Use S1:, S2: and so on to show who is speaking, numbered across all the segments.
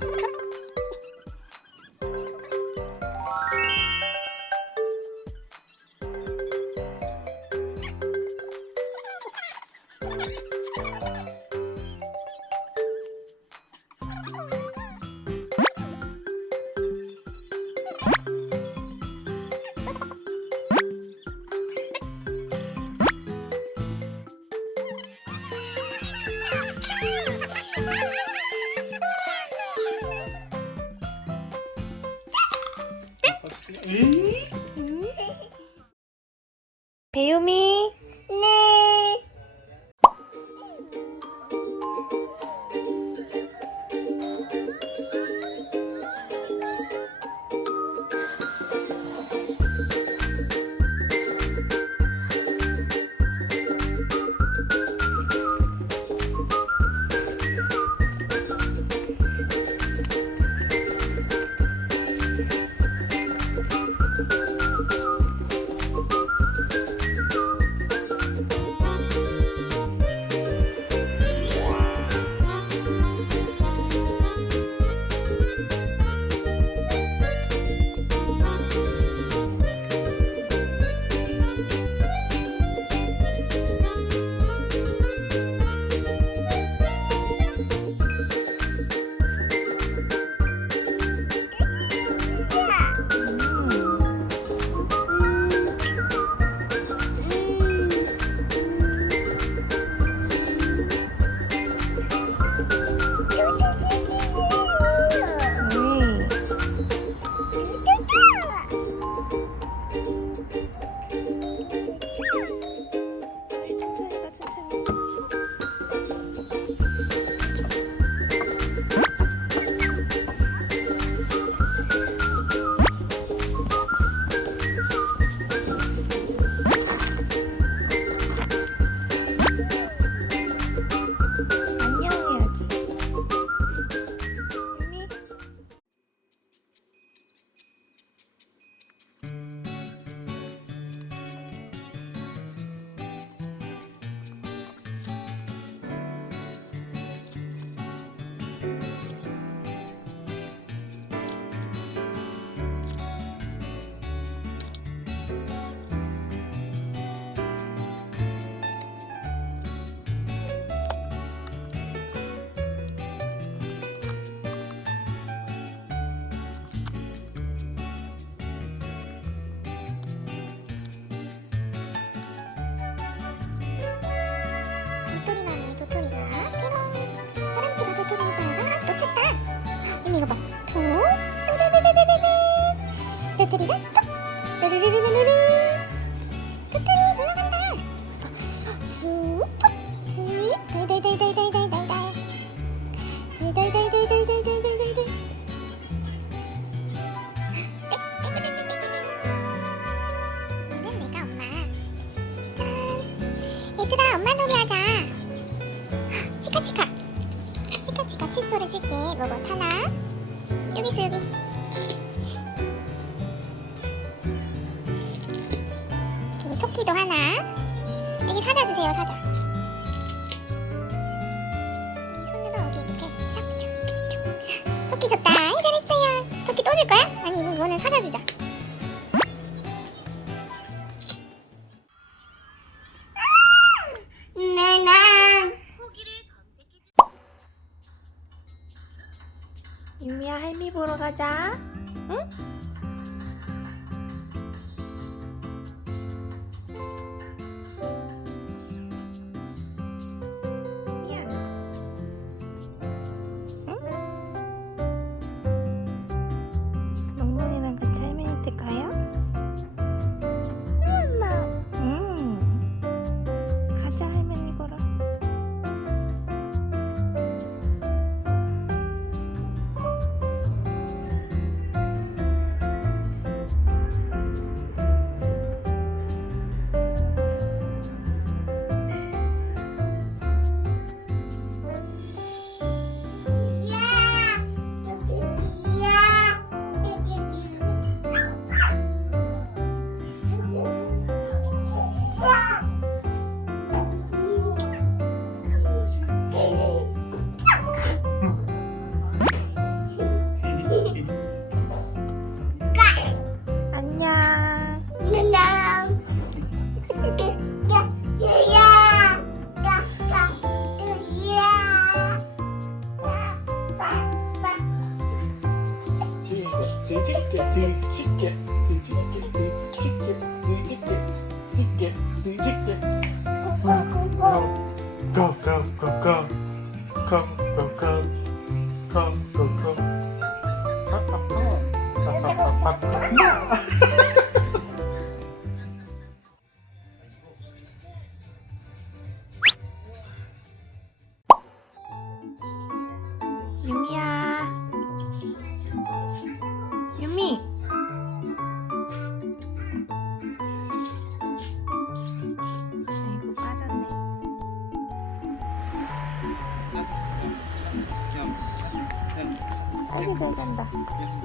S1: Thank you. 있어 여기 여기 토끼도 하나. 여기 사자 주세요 사자. 손으로 여기 이렇게 딱 붙여. 토끼 줬다. 잘했어요. 토끼 또 줄 거야? 아니 이번 뭐는 사자 주자.
S2: 할미 보러 가자. 응? Come, come, come. Uh, uh, uh. 간다.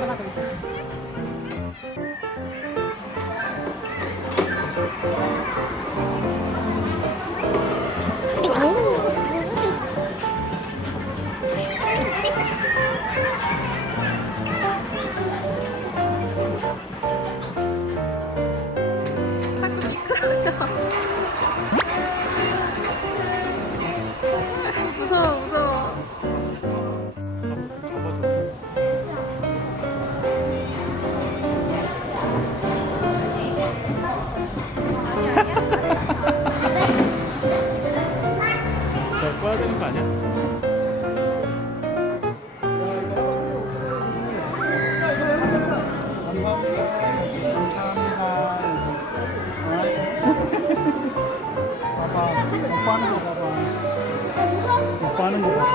S2: やった! 싸워야 되는 거
S3: 아니야? 오빠는 거
S4: 봐봐. 오빠는 거 봐봐.